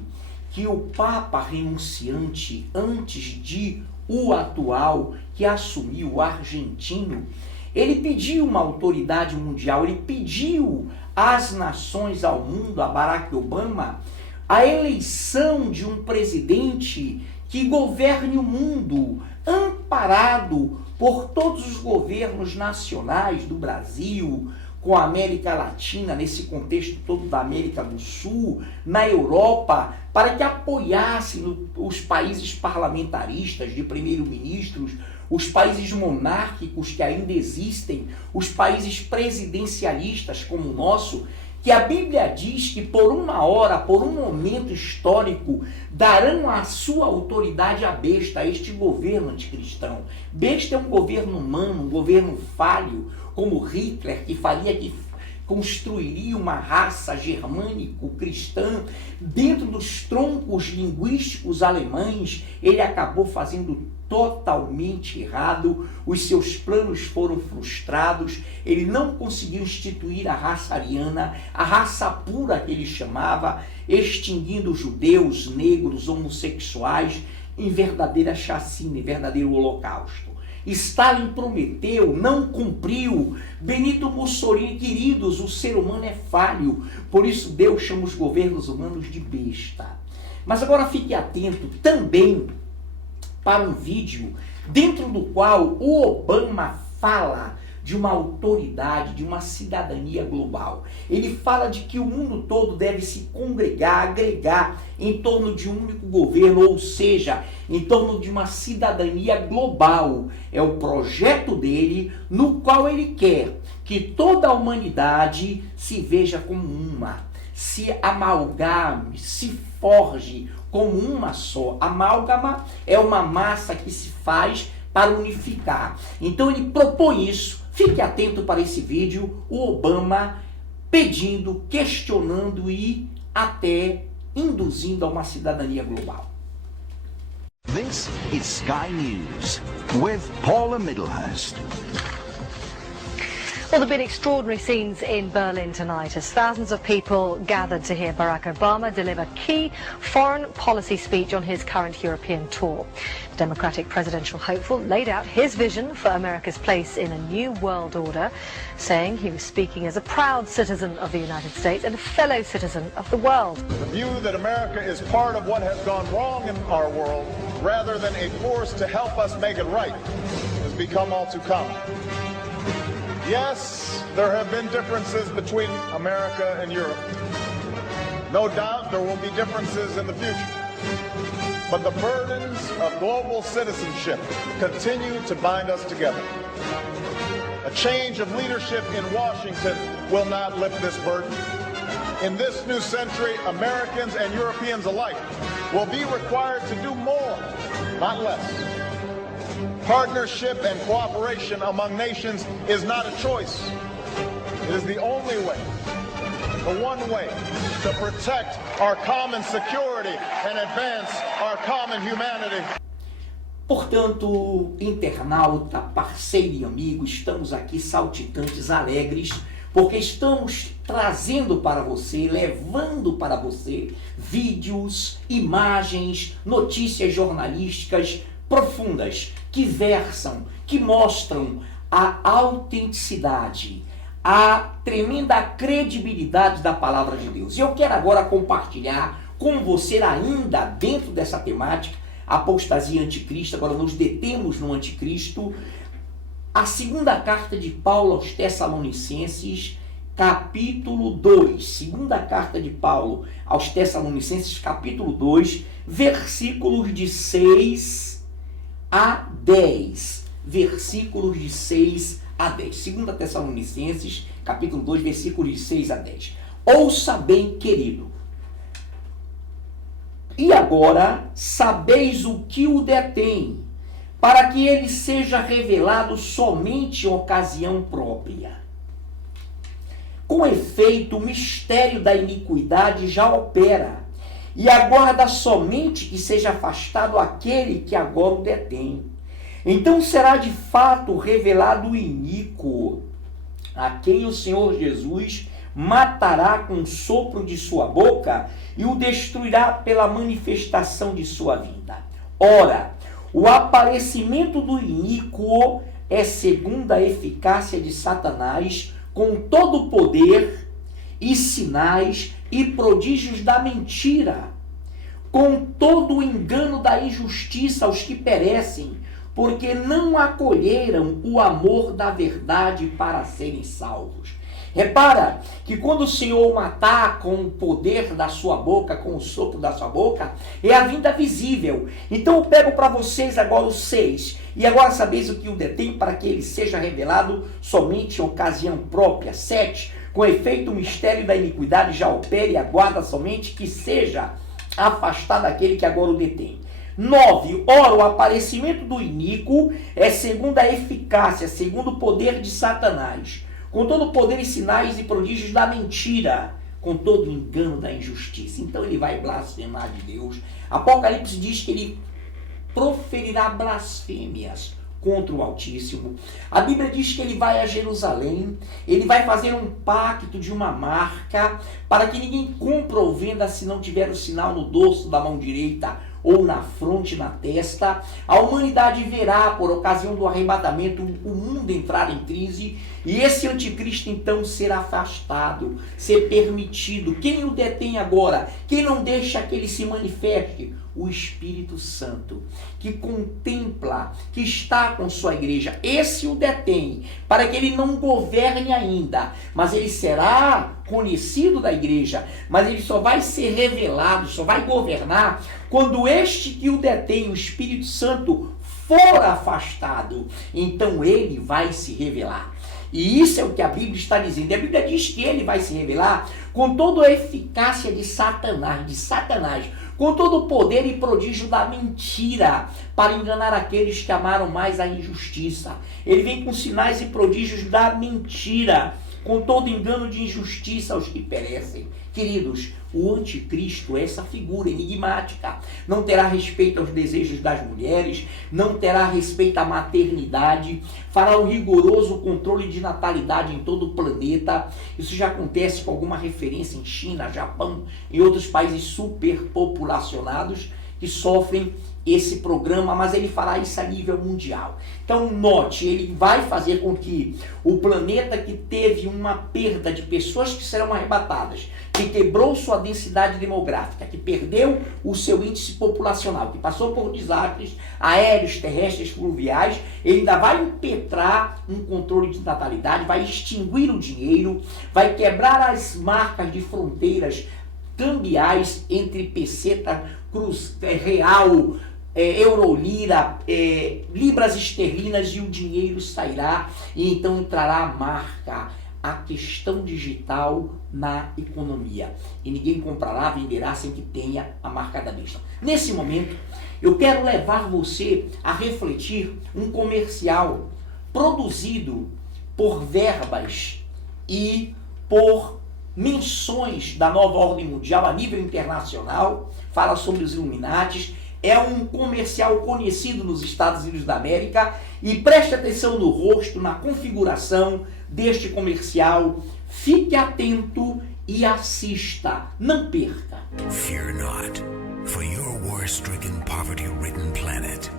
que o Papa renunciante, antes de o atual, que assumiu, o argentino, ele pediu uma autoridade mundial, ele pediu às nações, ao mundo, a Barack Obama, a eleição de um presidente que governe o mundo, amparado por todos os governos nacionais do Brasil, com a América Latina, nesse contexto todo da América do Sul, na Europa, para que apoiassem os países parlamentaristas de primeiro-ministros, os países monárquicos que ainda existem, os países presidencialistas como o nosso, que a Bíblia diz que por uma hora, por um momento histórico, darão a sua autoridade à besta, a este governo anticristão. Besta é um governo humano, um governo falho, como Hitler, que faria que construiria uma raça germânico-cristã dentro dos troncos linguísticos alemães. Ele acabou fazendo totalmente errado, os seus planos foram frustrados, ele não conseguiu instituir a raça ariana, a raça pura que ele chamava, extinguindo judeus, negros, homossexuais, em verdadeira chacina, em verdadeiro holocausto. Stalin prometeu, não cumpriu. Benito Mussolini, queridos, o ser humano é falho, por isso Deus chama os governos humanos de besta. Mas agora fique atento também para um vídeo dentro do qual o Obama fala de uma autoridade, de uma cidadania global. Ele fala de que o mundo todo deve se congregar, agregar em torno de um único governo, ou seja, em torno de uma cidadania global. É o projeto dele, no qual ele quer que toda a humanidade se veja como uma, se amalgame, se forge como uma só. Amálgama é uma massa que se faz para unificar. Então ele propõe isso. Fique atento para esse vídeo, o Obama pedindo, questionando e até induzindo a uma cidadania global. This is Sky News with Paula Middlehurst. Well, there have been extraordinary scenes in Berlin tonight as thousands of people gathered to hear Barack Obama deliver key foreign policy speech on his current European tour. The Democratic presidential hopeful laid out his vision for America's place in a new world order, saying he was speaking as a proud citizen of the United States and a fellow citizen of the world. The view that America is part of what has gone wrong in our world, rather than a force to help us make it right, has become all too common. Yes, there have been differences between America and Europe. No doubt there will be differences in the future. But the burdens of global citizenship continue to bind us together. A change of leadership in Washington will not lift this burden. In this new century, Americans and Europeans alike will be required to do more, not less. Partnership and cooperation among nations is not a choice. It is the only way, the one way, to protect our common security and advance our common humanity. Portanto, internauta, parceiro e amigo, estamos aqui saltitantes, alegres, porque estamos trazendo para você, levando para você vídeos, imagens, notícias jornalísticas profundas, que versam, que mostram a autenticidade, a tremenda credibilidade da palavra de Deus. E eu quero agora compartilhar com você, ainda dentro dessa temática, apostasia anticristo. Agora nos detemos no anticristo, a segunda carta de Paulo aos Tessalonicenses, capítulo 2. Segunda carta de Paulo aos Tessalonicenses, capítulo 2, versículos de 6 a 10. Versículos de 6 a 10. Segunda Tessalonicenses, capítulo 2, versículos de 6 a 10. Ouça bem, querido. E agora sabeis o que o detém, para que ele seja revelado somente em ocasião própria. Com efeito, o mistério da iniquidade já opera, e aguarda somente que seja afastado aquele que agora o detém. Então será de fato revelado o iníquo, a quem o Senhor Jesus matará com o sopro de sua boca e o destruirá pela manifestação de sua vinda. Ora, o aparecimento do iníquo é segundo a eficácia de Satanás, com todo o poder e sinais e prodígios da mentira, com todo o engano da injustiça aos que perecem, porque não acolheram o amor da verdade para serem salvos. Repara que quando o Senhor matar com o poder da sua boca, com o sopro da sua boca, é a vinda visível. Então eu pego para vocês agora os 6. E agora sabeis o que o detém, para que ele seja revelado somente em ocasião própria. 7. Com efeito, o mistério da iniquidade já opera e aguarda somente que seja afastado aquele que agora o detém. 9. Ora, o aparecimento do iníquo é segundo a eficácia, segundo o poder de Satanás, com todo o poder e sinais e prodígios da mentira, com todo o engano da injustiça. Então ele vai blasfemar de Deus. Apocalipse diz que ele proferirá blasfêmias contra o Altíssimo. A Bíblia diz que ele vai a Jerusalém, ele vai fazer um pacto de uma marca, para que ninguém compra ou venda se não tiver o sinal no dorso da mão direita, ou na fronte, na testa. A humanidade verá, por ocasião do arrebatamento, o mundo entrar em crise, e esse anticristo então será afastado, ser permitido. Quem o detém agora? Quem não deixa que ele se manifeste? O Espírito Santo, que contempla, que está com sua igreja. Esse o detém, para que ele não governe ainda, mas ele será conhecido da igreja, mas ele só vai ser revelado, só vai governar quando este que o detém, o Espírito Santo, for afastado. Então ele vai se revelar. E isso é o que a Bíblia está dizendo. A Bíblia diz que ele vai se revelar com toda a eficácia de Satanás, com todo o poder e prodígio da mentira, para enganar aqueles que amaram mais a injustiça. Ele vem com sinais e prodígios da mentira, com todo engano de injustiça aos que perecem. Queridos, o anticristo é essa figura enigmática. Não terá respeito aos desejos das mulheres, não terá respeito à maternidade, fará um rigoroso controle de natalidade em todo o planeta. Isso já acontece com alguma referência em China, Japão e outros países superpopulacionados que sofrem esse programa, mas ele fará isso a nível mundial. Então note, ele vai fazer com que o planeta que teve uma perda de pessoas que serão arrebatadas, que quebrou sua densidade demográfica, que perdeu o seu índice populacional, que passou por desastres aéreos, terrestres, fluviais, ele ainda vai impetrar um controle de natalidade, vai extinguir o dinheiro, vai quebrar as marcas de fronteiras cambiais entre peseta, real, euro-lira, libras esterlinas, e o dinheiro sairá, e então entrará a marca, a questão digital na economia. E ninguém comprará, venderá sem que tenha a marca da besta. Nesse momento, eu quero levar você a refletir um comercial produzido por verbas e por menções da nova ordem mundial a nível internacional, fala sobre os Illuminatis. É um comercial conhecido nos Estados Unidos da América, e preste atenção no rosto, na configuração deste comercial. Fique atento e assista, não perca. Fear not, for your war-stricken, poverty-ridden planet.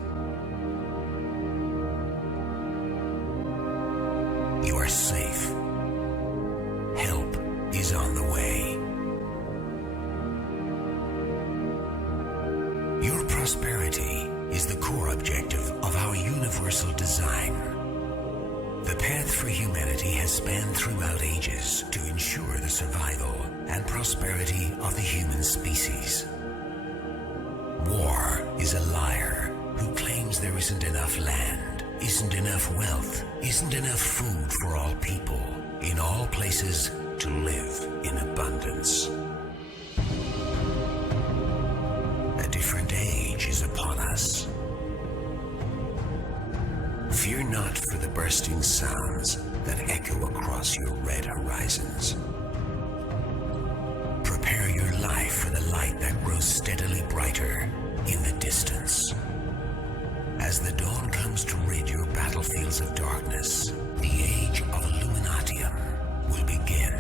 You are safe. Help is on the way. Your prosperity is the core objective of our universal design. The path for humanity has spanned throughout ages to ensure the survival and prosperity of the human species. War is a liar who claims there isn't enough land, isn't enough wealth, isn't enough food for all people, in all places to live in abundance. A different age is upon us. Fear not for the bursting sounds that echo across your red horizons. Prepare your life for the light that grows steadily brighter in the distance. As the dawn comes to rid your battlefields of darkness, the age of Illuminatium will begin.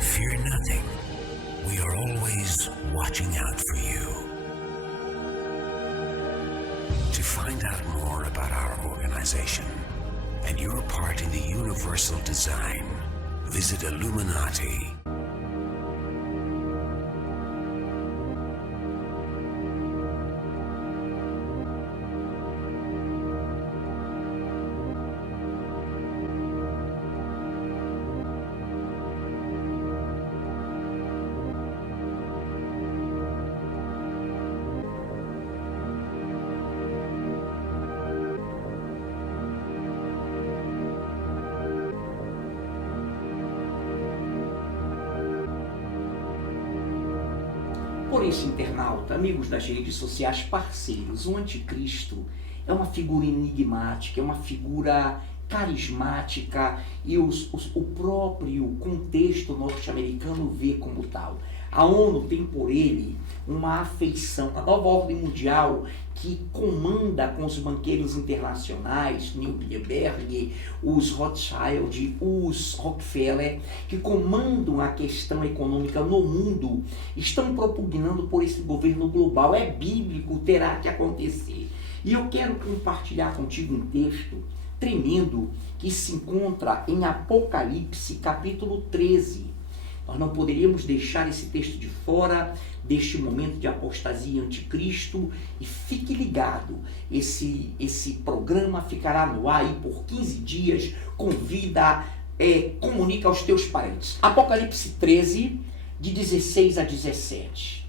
Fear nothing. We are always watching out for you. To find out more about our organization and your part in the universal design, visit Illuminati. Por isso, internauta, amigos das redes sociais, parceiros, o anticristo é uma figura enigmática, é uma figura carismática e o próprio contexto norte-americano vê como tal. A ONU tem por ele uma afeição, a nova ordem mundial que comanda com os banqueiros internacionais, Neil Bilderberg, os Rothschild, os Rockefeller, que comandam a questão econômica no mundo, estão propugnando por esse governo global. É bíblico, terá que acontecer. E eu quero compartilhar contigo um texto tremendo que se encontra em Apocalipse, capítulo 13. Nós não poderíamos deixar esse texto de fora deste momento de apostasia anticristo e fique ligado, esse programa ficará no ar aí por 15 dias, convida, comunica aos teus parentes. Apocalipse 13, de 16 a 17.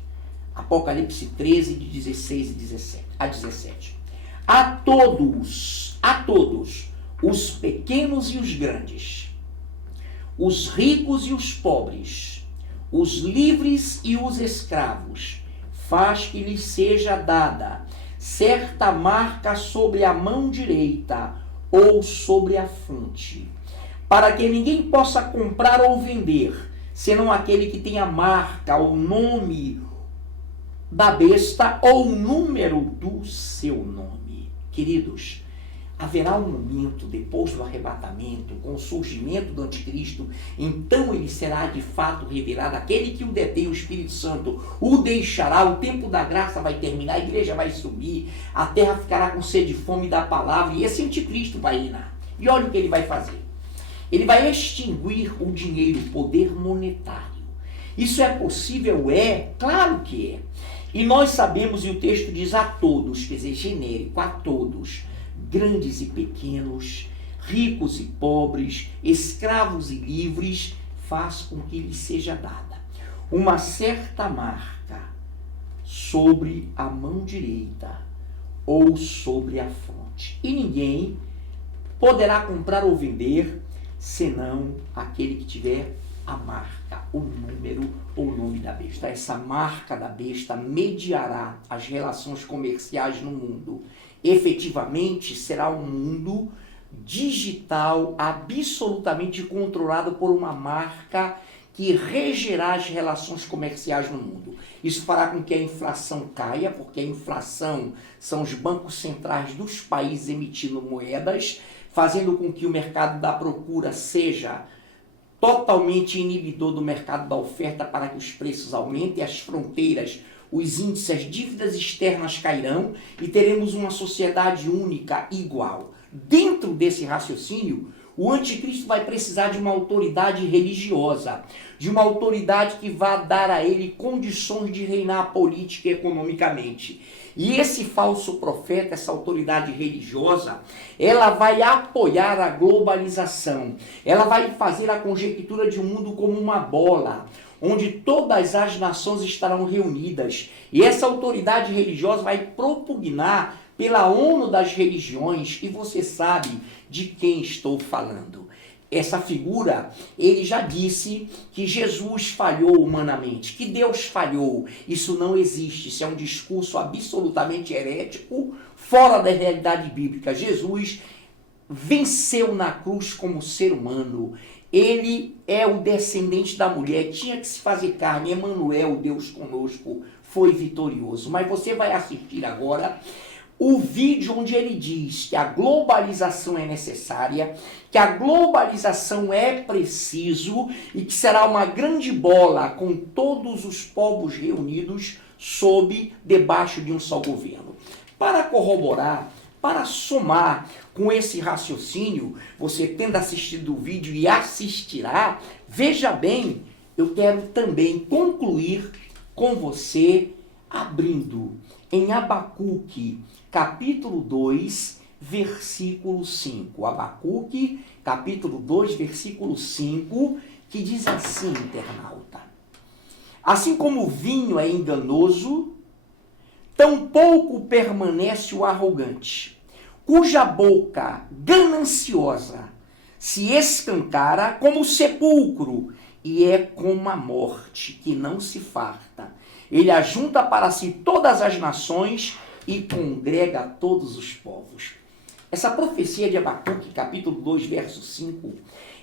Apocalipse 13, de 16 a 17. A todos, os pequenos e os grandes, os ricos e os pobres, os livres e os escravos, faz que lhes seja dada certa marca sobre a mão direita ou sobre a fronte, para que ninguém possa comprar ou vender, senão aquele que tem a marca, o nome da besta ou o número do seu nome. Queridos, haverá um momento depois do arrebatamento, com o surgimento do anticristo, então ele será de fato revelado, aquele que o detém, o Espírito Santo, o deixará, o tempo da graça vai terminar, a igreja vai subir, a terra ficará com sede e fome da palavra, e esse anticristo vai reinar. E olha o que ele vai fazer. Ele vai extinguir o dinheiro, o poder monetário. Isso é possível? É, claro que é. E nós sabemos, e o texto diz a todos, quer dizer, genérico, a todos, grandes e pequenos, ricos e pobres, escravos e livres, faz com que lhes seja dada uma certa marca sobre a mão direita ou sobre a fronte. E ninguém poderá comprar ou vender, senão aquele que tiver a marca, o número ou o nome da besta. Essa marca da besta mediará as relações comerciais no mundo. Efetivamente será um mundo digital absolutamente controlado por uma marca que regerá as relações comerciais no mundo. Isso fará com que a inflação caia, porque a inflação são os bancos centrais dos países emitindo moedas, fazendo com que o mercado da procura seja totalmente inibidor do mercado da oferta para que os preços aumentem, as fronteiras, os índices, as dívidas externas cairão e teremos uma sociedade única igual. Dentro desse raciocínio, o anticristo vai precisar de uma autoridade religiosa, de uma autoridade que vá dar a ele condições de reinar política e economicamente. E esse falso profeta, essa autoridade religiosa, ela vai apoiar a globalização. Ela vai fazer a conjectura de um mundo como uma bola, onde todas as nações estarão reunidas. E essa autoridade religiosa vai propugnar pela ONU das religiões, e você sabe de quem estou falando. Essa figura, ele já disse que Jesus falhou humanamente, que Deus falhou. Isso não existe, isso é um discurso absolutamente herético, fora da realidade bíblica. Jesus venceu na cruz como ser humano. Ele é o descendente da mulher, tinha que se fazer carne. Emanuel, Deus conosco, foi vitorioso. Mas você vai assistir agora o vídeo onde ele diz que a globalização é necessária, que a globalização é preciso e que será uma grande bola com todos os povos reunidos debaixo de um só governo. Para corroborar, para somar com esse raciocínio, você tendo assistido o vídeo e assistirá, veja bem, eu quero também concluir com você abrindo em Abacuque, capítulo 2, versículo 5. Abacuque, capítulo 2, versículo 5, que diz assim, internauta: assim como o vinho é enganoso, tampouco permanece o arrogante, cuja boca gananciosa se escancara como o sepulcro, e é como a morte que não se farta. Ele ajunta para si todas as nações e congrega todos os povos. Essa profecia de Abacuque, capítulo 2, verso 5,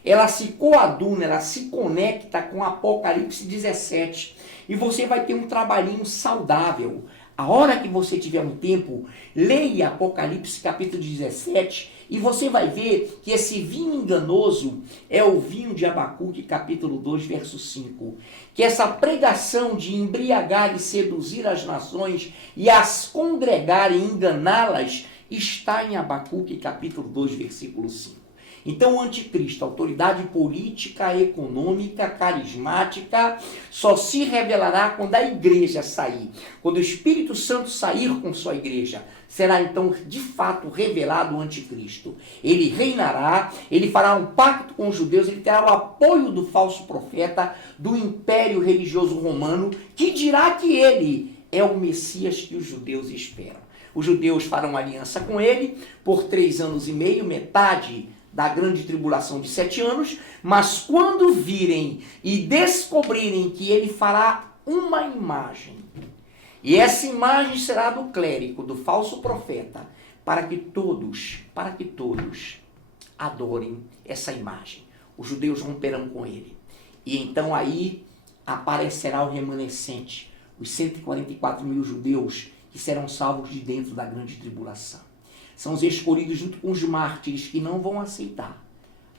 ela se coaduna, ela se conecta com Apocalipse 17. E você vai ter um trabalhinho saudável. A hora que você tiver um tempo, leia Apocalipse capítulo 17 e você vai ver que esse vinho enganoso é o vinho de Abacuque capítulo 2, verso 5. Que essa pregação de embriagar e seduzir as nações e as congregar e enganá-las está em Abacuque capítulo 2, versículo 5. Então o anticristo, autoridade política, econômica, carismática, só se revelará quando a igreja sair. Quando o Espírito Santo sair com sua igreja, será então de fato revelado o anticristo. Ele reinará, ele fará um pacto com os judeus, ele terá o apoio do falso profeta, do império religioso romano, que dirá que ele é o Messias que os judeus esperam. Os judeus farão aliança com ele por 3 anos e meio, metade da grande tribulação de 7 anos, mas quando virem e descobrirem que ele fará uma imagem, e essa imagem será do clérigo, do falso profeta, para que todos adorem essa imagem. Os judeus romperão com ele. E então aí aparecerá o remanescente, os 144 mil judeus que serão salvos de dentro da grande tribulação. São os escolhidos junto com os mártires que não vão aceitar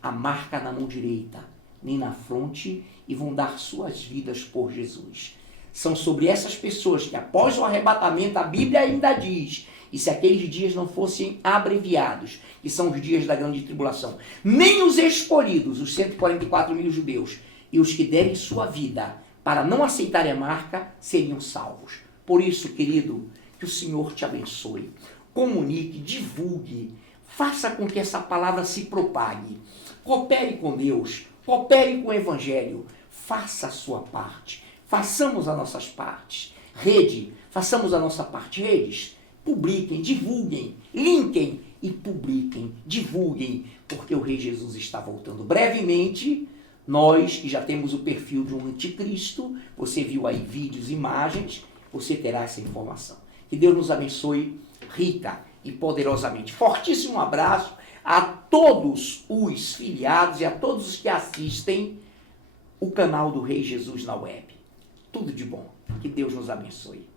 a marca na mão direita, nem na fronte, e vão dar suas vidas por Jesus. São sobre essas pessoas que após o arrebatamento a Bíblia ainda diz, e se aqueles dias não fossem abreviados, que são os dias da grande tribulação, nem os escolhidos, os 144 mil judeus, e os que derem sua vida para não aceitarem a marca, seriam salvos. Por isso, querido, que o Senhor te abençoe. Comunique, divulgue, faça com que essa palavra se propague. Coopere com Deus, coopere com o Evangelho, faça a sua parte, façamos as nossas partes. Rede, façamos a nossa parte. Redes, publiquem, divulguem, linkem e publiquem, divulguem, porque o Rei Jesus está voltando brevemente. Nós que já temos o perfil de um anticristo, você viu aí vídeos, imagens, você terá essa informação. Que Deus nos abençoe rica e poderosamente. Fortíssimo abraço a todos os filiados e a todos os que assistem o canal do Rei Jesus na web. Tudo de bom. Que Deus nos abençoe.